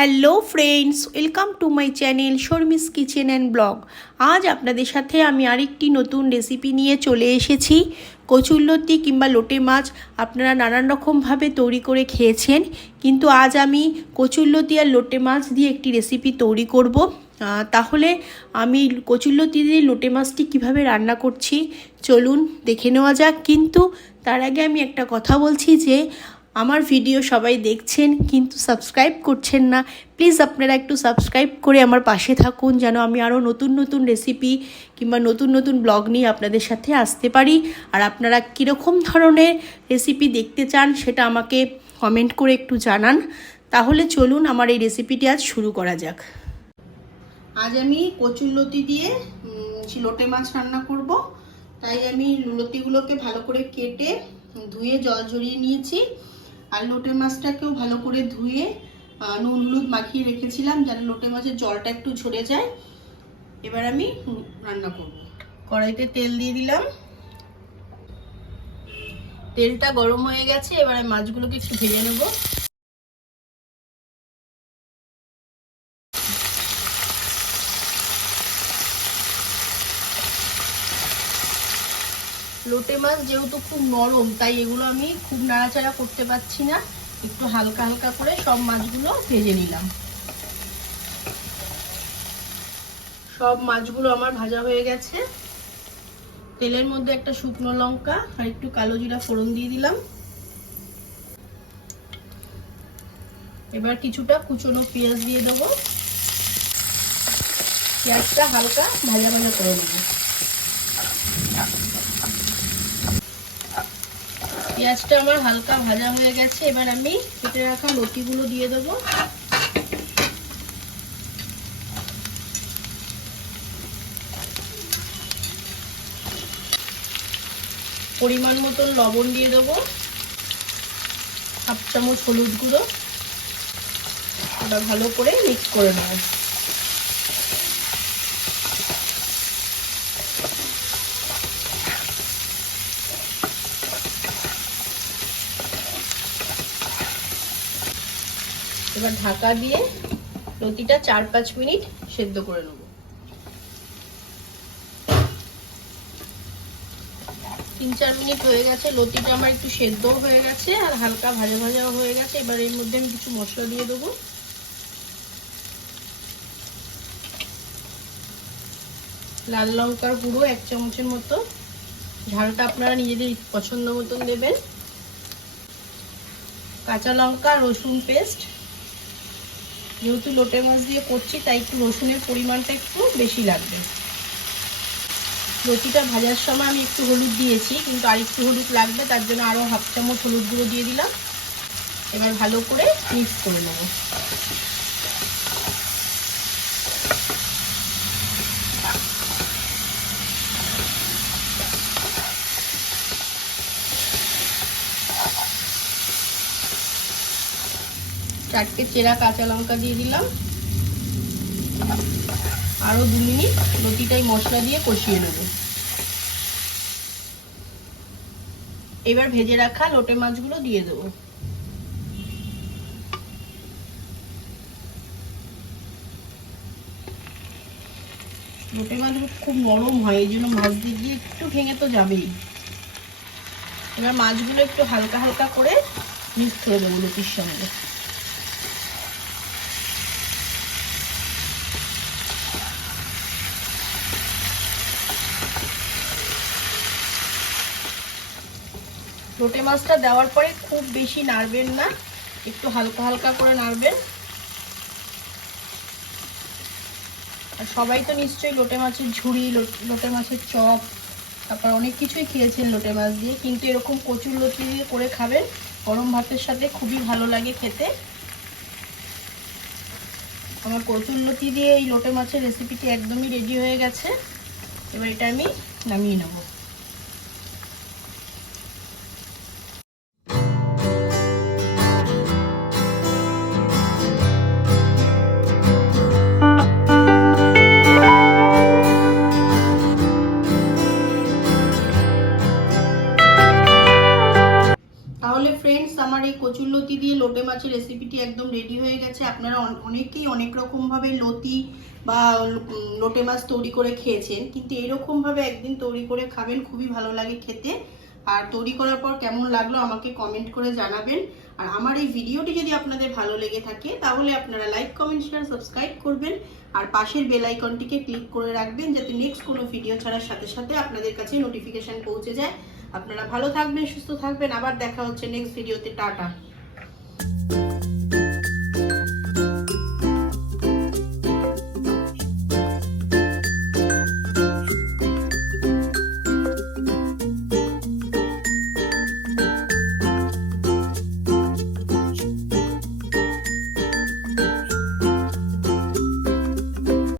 Hello friends welcome to my channel Sharmi's kitchen and blog আজ আপনাদের সাথে আমি আরেকটি নতুন রেসিপি নিয়ে চলে এসেছি। কচুল্লতি কিংবা লোটে মাছ আপনারা নানান রকমভাবে তৈরি করে খেয়েছেন। কিন্তু আজ আমি কচুল্লতি আর লোটে মাছ দিয়ে একটি রেসিপি তৈরি করব। তাহলে আমি কচুল্লতি দিয়ে লোটে মাছটি কীভাবে রান্না করছি, চলুন দেখে নেওয়া যাক। কিন্তু তার আগে আমি একটা কথা বলছি যে আমার ভিডিও সবাই দেখছেন, কিন্তু সাবস্ক্রাইব করছেন না প্লিজ আপনারা একটু সাবস্ক্রাইব করে আমার পাশে থাকুন, যেন আমি আরও নতুন নতুন রেসিপি কিংবা নতুন নতুন ব্লগ নিয়ে আপনাদের সাথে আসতে পারি। আর আপনারা কীরকম ধরনের রেসিপি দেখতে চান, সেটা আমাকে কমেন্ট করে একটু জানান। তাহলে চলুন আমার এই রেসিপিটি আজ শুরু করা যাক। আজ আমি কচুরলতি দিয়ে লোটে মাছ রান্না করব। তাই আমি লতিগুলোকে ভালো করে কেটে ধুয়ে জল ঝরিয়ে নিয়েছি। আর লোটে মাছটাকেও ভালো করে ধুয়ে নুন হলুদ মাখিয়ে রেখেছিলাম যাতে লোটে মাছের জলটা একটু ঝরে যায়। এবার আমি রান্না করব। কড়াইতে তেল দিয়ে দিলাম। তেলটা গরম হয়ে গেছে, এবার মাছগুলোকে একটু ভেজে নেব। লোটে মাছ যেহেতু খুব নরম, তাই এগুলো আমি খুব নাড়াচাড়া করতে পারছি না। একটু হালকা হালকা করে সব মাছগুলো ভেজে নিলাম। সব মাছগুলো আমার ভাজা হয়ে গেছে। তেলের মধ্যে একটা শুকনো লঙ্কা আর একটু কালো জিরা ফোড়ন দিয়ে দিলাম। এবার কিছুটা কুচনো পেঁয়াজ দিয়ে দেবো। পেঁয়াজটা হালকা ভাজা ভাজা করে নেব। পেঁয়াজটা আমার হালকা ভাজা হয়ে গেছে। এবার আমি কেটে রাখা লতিগুলো দিয়ে দেবো। পরিমাণ মতন লবণ দিয়ে দেবো। হাফ চামচ হলুদ গুঁড়ো। ওটা ভালো করে মিক্স করে নেব। এবার ঢাকা দিয়ে লতিটা চার পাঁচ মিনিট সেদ্ধ করে নেব। তিন চার মিনিট হয়ে গেছে লতিটা আমার একটু সেদ্ধও হয়ে গেছে আর হালকা ভাজা ভাজাও হয়ে গেছে। এবার এর মধ্যে আমি কিছু মশলা দিয়ে দেবো। লাল লঙ্কার গুঁড়ো এক চামচের মতো। ঝালটা আপনারা নিজেদের পছন্দ মতন দেবেন। কাঁচা লঙ্কা, রসুন পেস্ট যেহেতু লোটে মাছ দিয়ে করছি, তাই একটু রসুনের পরিমাণটা একটু বেশি লাগবে। লতিটা ভাজার সময় আমি একটু হলুদ দিয়েছি, কিন্তু আর একটু হলুদ লাগবে, তার জন্য আরও হাফ চামচ হলুদ গুঁড়ো দিয়ে দিলাম। এবার ভালো করে মিক্স করে নেব। চারটে চেরা কাঁচা লঙ্কা দিয়ে দিলাম। আরও দু মিনিট লতিটাই মশলা দিয়ে কষিয়ে নেব। এবার ভেজে রাখা লোটে মাছগুলো দিয়ে দেবো। লোটে মাছগুলো খুব নরম হয়, এই জন্য মাছ দিয়ে একটু ভেঙে তো যাবেই। এবার মাছগুলো একটু হালকা হালকা করে মিক্স করে দেবো লতির সঙ্গে। লোটে মাছটা দেওয়ার পরে খুব বেশি নাড়বেন না। একটু হালকা হালকা করে নাড়বেন। আর সবাই তো নিশ্চয়ই লোটে মাছের ঝুড়ি, লোটে মাছের চপ, তারপর অনেক কিছুই খেয়েছেন লোটে মাছ দিয়ে। কিন্তু এরকম কচুর লতি দিয়ে করে খাবেন, গরম ভাতের সাথে খুবই ভালো লাগে খেতে। আমার কচুর লতি দিয়ে এই লোটে মাছের রেসিপিটি একদমই রেডি হয়ে গেছে। এবার এটা আমি নামিয়ে নেব। তাহলে ফ্রেন্ডস আমার এই কচুরলতি দিয়ে লোটে মাছের রেসিপিটি একদম রেডি হয়ে গেছে। আপনারা অনেকেই অনেক রকমভাবে লতি বা লোটে মাছ তৈরি করে খেয়েছেন, কিন্তু এরকমভাবে একদিন তৈরি করে খাবেন, খুবই ভালো লাগে খেতে। আর তৈরি করার পর কেমন লাগল আমাকে কমেন্ট করে জানাবেন। আর আমার এই ভিডিওটি যদি আপনাদের ভালো লেগে থাকে, তাহলে আপনারা লাইক কমেন্ট শেয়ার সাবস্ক্রাইব করবেন। আর পাশের বেল আইকনটিকে ক্লিক করে রাখবেন, যাতে নেক্সট কোনো ভিডিও ছাড়ার সাথে সাথে আপনাদের কাছে নোটিফিকেশন পৌঁছে যায়। আপনারা ভালো থাকবেন সুস্থ থাকবেন। আবার দেখা হচ্ছে নেক্সট ভিডিওতে টাটা।